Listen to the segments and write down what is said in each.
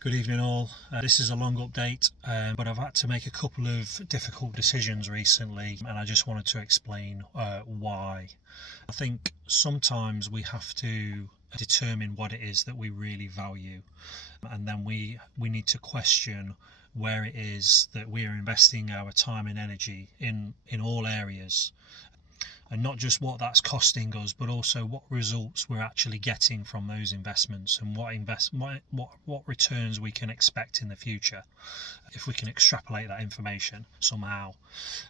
Good evening, all. This is a long update, but I've had to make a couple of difficult decisions recently, and I just wanted to explain why. I think sometimes we have to determine what it is that we really value, and then we need to question where it is that we are investing our time and energy in all areas, and not just what that's costing us, but also what results we're actually getting from those investments, and what returns we can expect in the future if we can extrapolate that information somehow.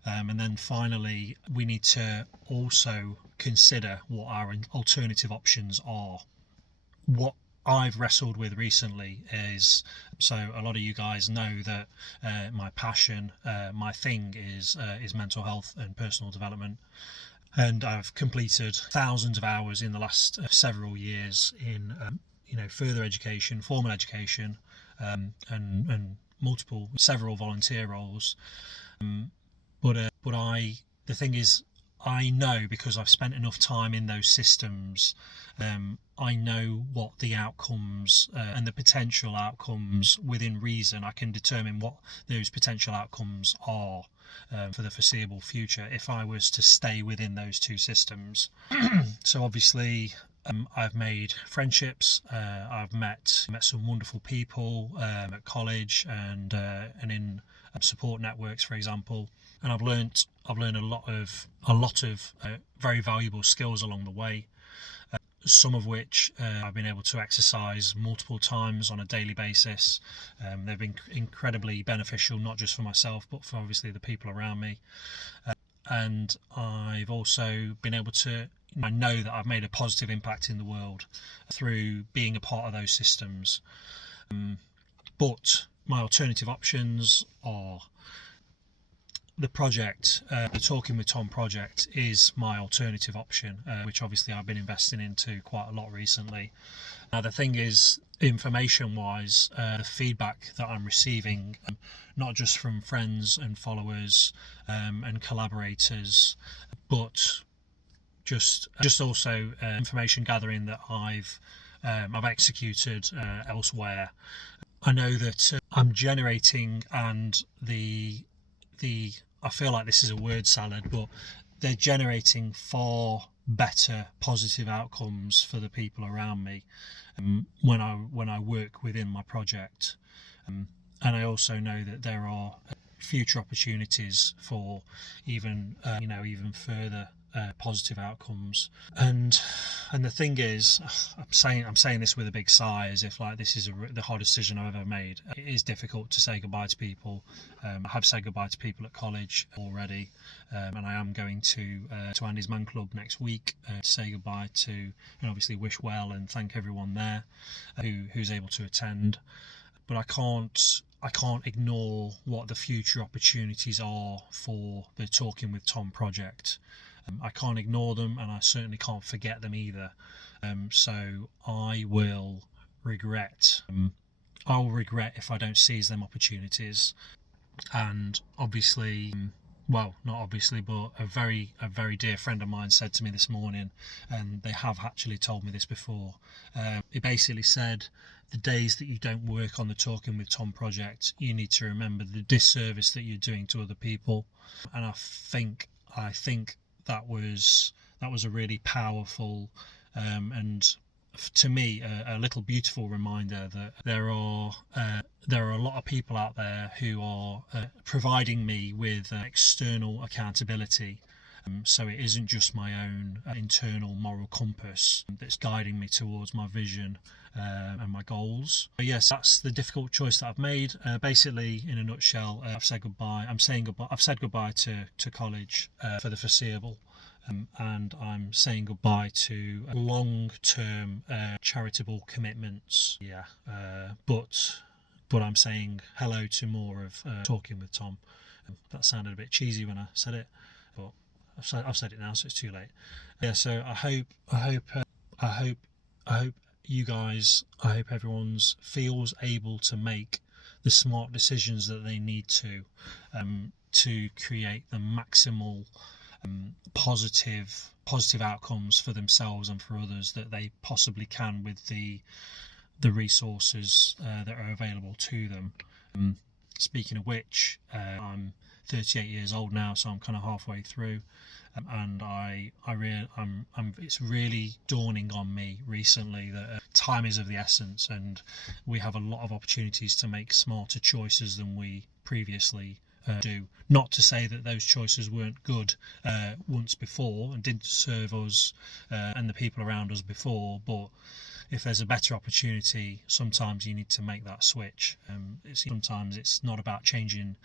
And then finally, we need to also consider what our alternative options are. What I've wrestled with recently is, so a lot of you guys know that my passion, my thing is mental health and personal development, and I've completed thousands of hours in the last several years in further education, formal education, and several volunteer roles. The thing is, I know, because I've spent enough time in those systems, I know what the outcomes and the potential outcomes within reason. I can determine what those potential outcomes are for the foreseeable future if I was to stay within those two systems. So obviously, I've made friendships. I've met some wonderful people at college and in support networks, for example. And I've learned a lot of very valuable skills along the way. Some of which I've been able to exercise multiple times on a daily basis. They've been incredibly beneficial, not just for myself, but for obviously the people around me. And I've also been able to, I know that I've made a positive impact in the world through being a part of those systems. But my alternative options are the project. The Talking with Tom project is my alternative option, which obviously I've been investing into quite a lot recently. Now, the thing is, information wise, the feedback that I'm receiving, not just from friends and followers and collaborators, but just also information gathering that I've executed elsewhere. I know that I'm generating, and the I feel like this is a word salad, but they're generating far better positive outcomes for the people around me when I work within my project. And I also know that there are future opportunities for even further positive outcomes. And the thing is, I'm saying this with a big sigh, as if like this is the hardest decision I've ever made. It is difficult to say goodbye to people. I have said goodbye to people at college already, and I am going to Andy's Man Club next week to say goodbye to, and obviously wish well and thank everyone there who's able to attend. But I can't ignore what the future opportunities are for the Talking with Tom project. I can't ignore them, and I certainly can't forget them either. So I will regret. I'll regret if I don't seize them opportunities. And obviously, well, not obviously, but a very dear friend of mine said to me this morning, and they have actually told me this before. He basically said, the days that you don't work on the Talking with Tom project, you need to remember the disservice that you're doing to other people. And I think that was a really powerful and, to me, a little beautiful reminder that there are a lot of people out there who are providing me with external accountability. So it isn't just my own internal moral compass that's guiding me towards my vision and my goals. But yes, that's the difficult choice that I've made. Basically, in a nutshell, I've said goodbye. I've said goodbye to college for the foreseeable. And I'm saying goodbye to long-term charitable commitments. Yeah, but I'm saying hello to more of Talking with Tom. That sounded a bit cheesy when I said it, but I've said it now, so it's too late. Yeah, so I hope you guys, I hope everyone's feels able to make the smart decisions that they need to create the maximal positive outcomes for themselves and for others that they possibly can with the the resources that are available to them. Speaking of which, I'm 38 years old now, so I'm kind of halfway through, and it's really dawning on me recently that time is of the essence, and we have a lot of opportunities to make smarter choices than we previously do. Not to say that those choices weren't good once before and didn't serve us and the people around us before, but if there's a better opportunity, sometimes you need to make that switch. Sometimes it's not about changing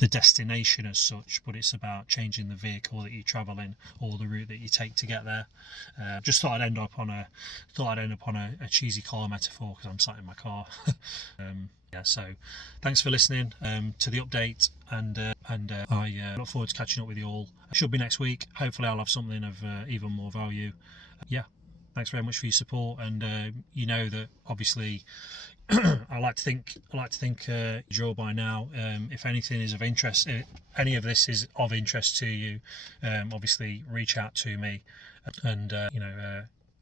the destination as such, but it's about changing the vehicle that you travel in or the route that you take to get there. Just thought I'd end up on a cheesy car metaphor because I'm sat in my car. So thanks for listening to the update, and I look forward to catching up with you all. It should be next week. Hopefully I'll have something of even more value. Thanks very much for your support, and you know that obviously I like to think you draw by now. If anything is of interest, if any of this is of interest to you, obviously reach out to me, and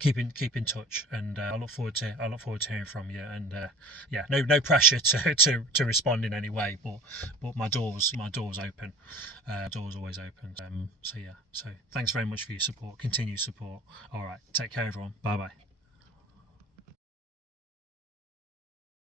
keep in touch, and I look forward to hearing from you. And no pressure to respond in any way, but my door's open. Door's always open. So thanks very much for your support. Continued support. All right, take care everyone. Bye bye.